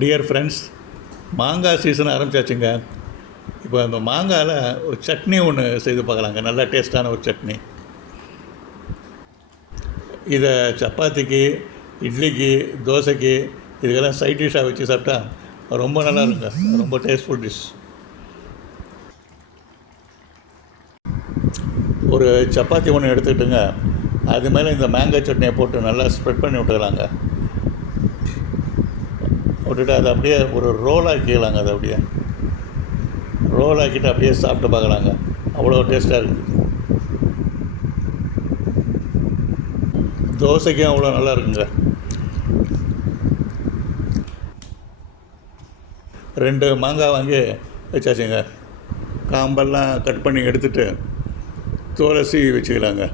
Dear friends, மாங்காய் season ஆரம்பிச்சாச்சுங்க. இப்போ அந்த மாங்காயில் ஒரு சட்னி ஒன்று செய்து பார்க்கலாங்க. நல்லா டேஸ்ட்டான ஒரு சட்னி. இதை சப்பாத்திக்கு, இட்லிக்கு, தோசைக்கு இதுக்கெல்லாம் சைட் டிஷ்ஷாக வச்சு சாப்பிட்டா ரொம்ப நல்லா இருக்குங்க. ரொம்ப டேஸ்ட்ஃபுல் டிஷ். ஒரு சப்பாத்தி ஒன்று எடுத்துக்கிட்டுங்க, அது மேலே இந்த மேங்காய் சட்னியை போட்டு நல்லா ஸ்ப்ரெட் பண்ணி விட்டுக்கலாங்க. விட்டுட்டு அதை அப்படியே ஒரு ரோல் ஆக்கிக்கலாங்க. அதை அப்படியே ரோல் ஆக்கிட்டு அப்படியே சாப்பிட்டு பார்க்கலாங்க. அவ்வளோ டேஸ்ட்டாக இருக்குது. தோசைக்கும் அவ்வளோ நல்லா இருக்குங்க. 2 மாங்காய் வாங்கி வச்சாச்சுங்க. காம்பெல்லாம் கட் பண்ணி எடுத்துகிட்டு தோலை சீவி வச்சுக்கலாங்க.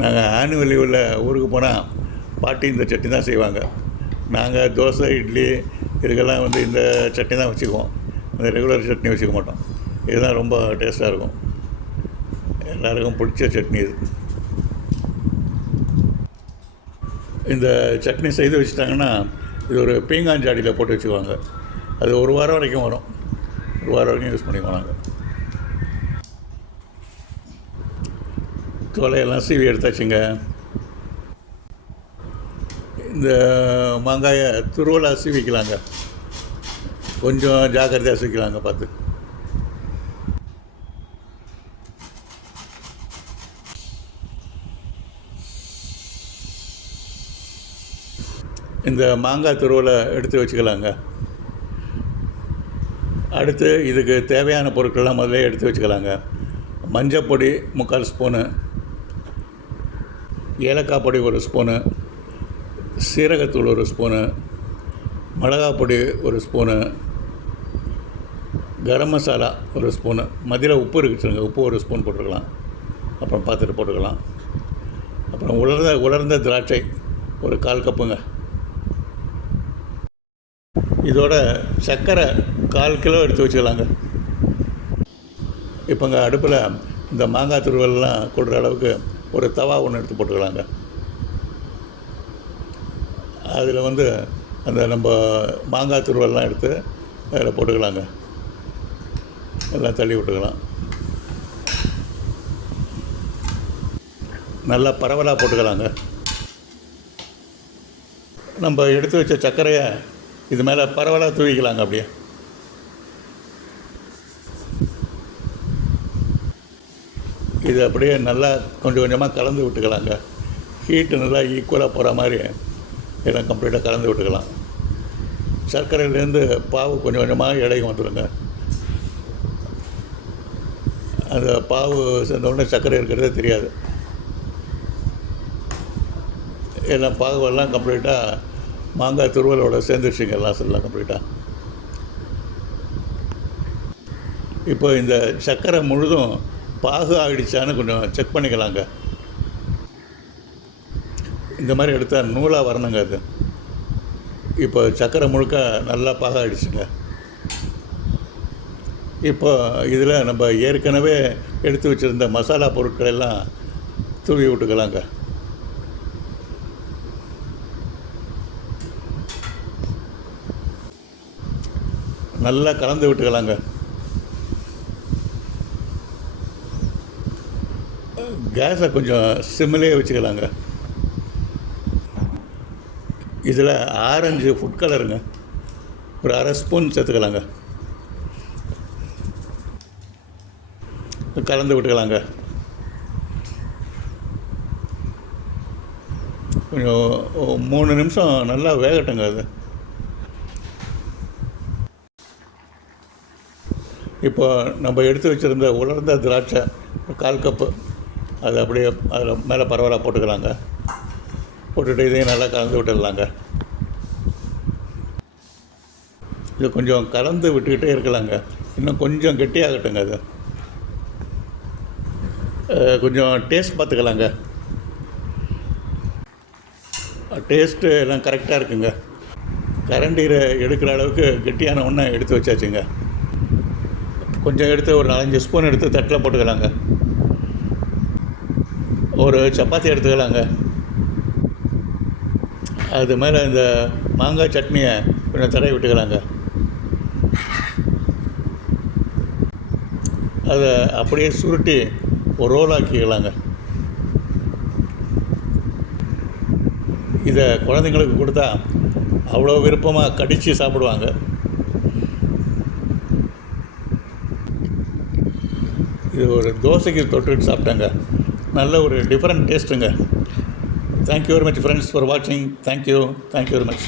நாங்கள் ஆனுவல் லீவில் ஊருக்கு போனால் பாட்டி இந்த சட்னி தான் செய்வாங்க. நாங்கள் தோசை, இட்லி இதுக்கெல்லாம் இந்த சட்னி தான் வச்சுக்குவோம். இந்த ரெகுலர் சட்னி வச்சுக்க மாட்டோம். இதுதான் ரொம்ப டேஸ்ட்டாக இருக்கும். எல்லாருக்கும் பிடிச்ச சட்னி இது. இந்த சட்னி செய்து வச்சுட்டாங்கன்னா இது ஒரு பீங்காஞ்சாடியில் போட்டு வச்சுக்குவாங்க. அது 1 வாரம் வரைக்கும் வரும். 1 வாரம் வரைக்கும் யூஸ் பண்ணிக்குவோம் நாங்கள். தோலையெல்லாம் சீவி எடுத்தாச்சுங்க. இந்த மாங்காயை துருவலாக சீவிக்கலாங்க. கொஞ்சம் ஜாக்கிரதையாக சீவிக்கலாங்க பார்த்து. இந்த மாங்காய் துருவலை எடுத்து வச்சுக்கலாங்க. அடுத்து இதுக்கு தேவையான பொருட்கள்லாம் முதல்ல எடுத்து வச்சுக்கலாங்க. மஞ்சப்பொடி 3/4 ஸ்பூனு, ஏலக்காய் பொடி 1 ஸ்பூனு, சீரகத்தூள் 1 ஸ்பூனு, மிளகாய் பொடி 1 ஸ்பூனு, கரம் மசாலா 1 ஸ்பூனு. மதியில் உப்பு இருக்குச்சுங்க, உப்பு 1 ஸ்பூன் போட்டுருக்கலாம். அப்புறம் பார்த்துட்டு போட்டுக்கலாம். அப்புறம் உலர்ந்த திராட்சை ஒரு 1/4 கப்புங்க. இதோட சர்க்கரை 1/4 கிலோ எடுத்து வச்சுக்கலாங்க. இப்போங்க அடுப்பில் இந்த மாங்காய் துருவல்லாம் கொடுற அளவுக்கு ஒரு தவா ஒன்று எடுத்து போட்டுக்கலாங்க. அதில் அந்த நம்ம மாங்காய் துருவல்லாம் எடுத்து அதில் போட்டுக்கலாங்க. எல்லாம் தள்ளி விட்டுக்கலாம். நல்லா பரவலாக போட்டுக்கலாங்க. நம்ம எடுத்து வச்ச சர்க்கரையை இது மேலே பரவலாக தூவிக்கலாங்க. அப்படியே இது அப்படியே நல்லா கொஞ்சம் கொஞ்சமாக கலந்து விட்டுக்கலாங்க. ஹீட்டு நல்லா ஈக்குவலாக போகிற மாதிரி எல்லாம் கம்ப்ளீட்டாக கலந்து விட்டுக்கலாம். சர்க்கரையிலேருந்து பாவு கொஞ்சம் கொஞ்சமாக இடையும் வந்துடுங்க. அந்த பாவு சேர்ந்தோடனே சர்க்கரை இருக்கிறதே தெரியாது. எல்லாம் பாகுவெல்லாம் கம்ப்ளீட்டாக மாங்காய் துருவலோட சேர்ந்துருச்சுங்க. எல்லாம் கம்ப்ளீட்டாக. இப்போ இந்த சர்க்கரை முழுதும் பாகு ஆகிடுச்சான்னு கொஞ்சம் செக் பண்ணிக்கலாங்க. இந்த மாதிரி எடுத்தால் நூலாக வரணுங்க. அது இப்போ சர்க்கரை முழுக்க நல்லா பாக ஆகிடுச்சுங்க. இப்போ இதில் நம்ம ஏற்கனவே எடுத்து வச்சுருந்த மசாலா பொருட்கள் எல்லாம் தூவி விட்டுக்கலாங்க. நல்லா கலந்து விட்டுக்கலாங்க. கேஸை கொஞ்சம் சிம்மிலே வச்சுக்கலாங்க. இதில் ஆரஞ்சு ஃபுட் கலருங்க ஒரு 1/2 ஸ்பூன் சேர்த்துக்கலாங்க. கலந்து விட்டுக்கலாங்க. கொஞ்சம் 3 நிமிஷம் நல்லா வேகட்டுங்க. அது இப்போ நம்ம எடுத்து வச்சுருந்த உலர்ந்த திராட்சை 1/4 கப்பு அது அப்படியே அதில் மேலே பரவலாக போட்டுக்கலாங்க. போட்டுட்டு இதையும் நல்லா கலந்து விட்டுடலாங்க. இது கொஞ்சம் கலந்து விட்டுக்கிட்டே இருக்கலாங்க. இன்னும் கொஞ்சம் கெட்டியாகட்டுங்க. அது கொஞ்சம் டேஸ்ட் பார்த்துக்கலாங்க. டேஸ்ட்டு எல்லாம் கரெக்டாக இருக்குங்க. கரண்டியில் எடுக்கிற அளவுக்கு கெட்டியான ஒன்றை எடுத்து வச்சாச்சுங்க. கொஞ்சம் எடுத்து ஒரு 4-5 ஸ்பூன் எடுத்து தட்டில் போட்டுக்கலாங்க. ஒரு சப்பாத்தி எடுத்துக்கலாங்க. அது மேலே இந்த மாங்காய் சட்னியை கொஞ்சம் தடவி விட்டுக்கலாங்க. அதை அப்படியே சுருட்டி ஒரு ரோல் ஆக்கிக்கலாங்க. இதை குழந்தைங்களுக்கு கொடுத்தா அவ்வளோ விருப்பமாக கடித்து சாப்பிடுவாங்க. இது ஒரு தோசைக்கு தொட்டுக்கிட்டு சாப்பிட்டாங்க. நல்ல ஒரு டிஃப்ரெண்ட் டேஸ்ட்டுங்க. Thank you very much friends for வாட்சிங். Thank you very much.